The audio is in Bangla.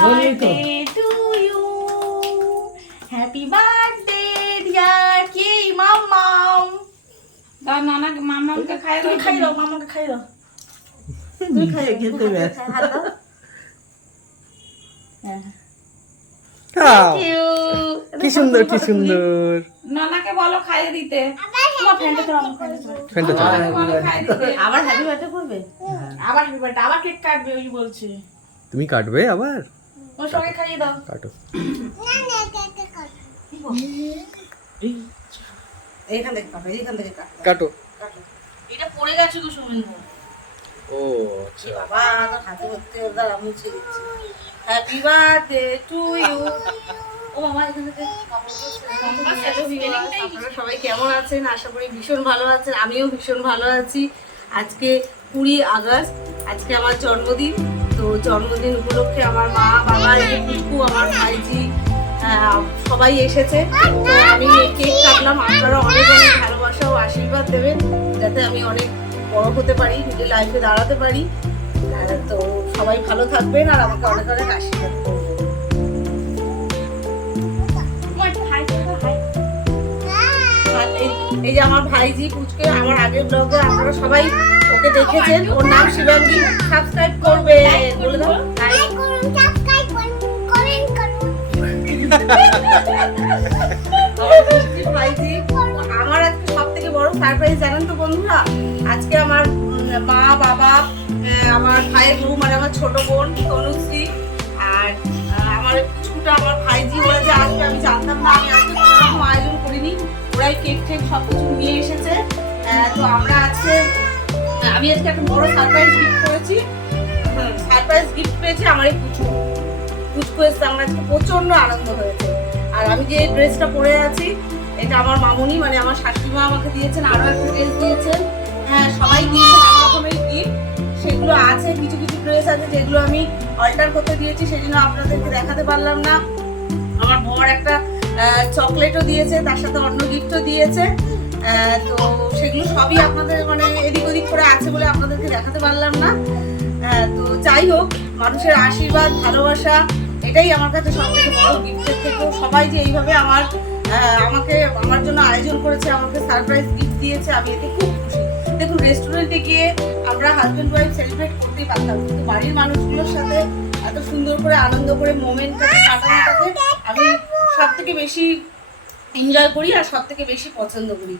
birthday to you. Happy birthday, dear Mom Mom. নানা মামাকে খাই দাও খাই দাও মামাকে খাই দাও। তুই খাই হ্যাঁ, হ্যাঁ, হ্যাঁ। কি সুন্দর কি সুন্দর। নানাকে বলো খাইয়ে দিতে। আবার হ্যাপি বার্থডে করবে? আবার হ্যাপি বার্থডে আবার কেক কাটবে ওই বলছে। তুমি কাটবে আবার? ওর সঙ্গে খাইয়ে দাও। কাটো। এইখান থেকে কাটো এইখান থেকে কাটো। কাটো। কাটো। এটা পড়ে গেছে গো সুমিন ও আচ্ছা। বাবা আমার হাতে ভর্তি ওর মুছে দিচ্ছি। হ্যাপি বার্থডে টু ইউ ও মামা এখান থেকে কাপড় পরছে। Hello viewers, আপনারা সবাই কেমন আছেন? আশা করি ভীষণ ভালো আছেন। আমিও ভীষণ ভালো আছি। আজকে কুড়ি আগস্ট, আজকে আমার জন্মদিন। তো জন্মদিন উপলক্ষে আমার মা, বাবা পুকু আমার ভাইজি সবাই এসেছে। তো আমি কেক কাটলাম। আপনারা অনেক অনেক ভালোবাসা ও আশীর্বাদ দেবেন, যাতে আমি অনেক বড় হতে পারি, নিজের লাইফে দাঁড়াতে পারি। তো সবাই ভালো থাকবেন আর আমাকে অনেক অনেক আশীর্বাদ এই- যে আমার ভাইজি পুচকে আমার আগের ব্লগে আপনারা সবাই ওকে দেখেছেন। ওর নাম শিবাঙ্গী। সাবস্ক্রাইব করবে। বলে দাও। লাইক ভাইজি আমার আজকে সব থেকে বড় সারপ্রাইজ জানেন তো বন্ধুরা? আজকে আমার মা বাবা আমার ভাইয়ের বউ মানে আমার ছোট বোন তনুশ্রী আর আমার ছুটা আমার ভাইজি ওরা যে তো আমরা আজকে আমি আজকে একটা বড় সারপ্রাইজ গিফট করেছি। সারপ্রাইজ গিফট পেয়েছি আমার এই পুচকু পুচকু এসছে আমার আজকে প্রচণ্ড আনন্দ হয়েছে। আর আমি যে ড্রেসটা পরে আছি, এটা আমার মামুনি মানে আমার শাশুড়ি মা আমাকে দিয়েছেন আরও একটা ড্রেস দিয়েছেন। হ্যাঁ সবাই দিয়েছেন নানা রকমের গিফট সেগুলো আছে, কিছু কিছু ড্রেস আছে যেগুলো আমি অল্টার করতে দিয়েছি, সেজন্য আপনাদেরকে দেখাতে পারলাম না। আমার বর একটা চকলেটও দিয়েছে, তার সাথে অন্য গিফটও দিয়েছে। তো সেগুলো সবই আপনাদের মানে এদিক ওদিক করে আছে বলে আপনাদেরকে দেখাতে পারলাম না। তো যাই হোক, মানুষের আশীর্বাদ, ভালোবাসা, এটাই আমার কাছে সব থেকে বড় গিফটের থেকেও সবাই যে এইভাবে আমার আমাকে, আমার জন্য আয়োজন করেছে, আমাকে সারপ্রাইজ গিফট দিয়েছে, আমি এতে খুব খুশি। দেখুন রেস্টুরেন্টে গিয়ে আমরা হাজব্যান্ড ওয়াইফ সেলিব্রেট করতেই পারতাম, কিন্তু বাড়ির মানুষগুলোর সাথে এত সুন্দর করে, আনন্দ করে মোমেন্টটাকে কাটানোটাকে আমি সব থেকে বেশি এনজয় করি আর সব থেকে বেশি পছন্দ করি।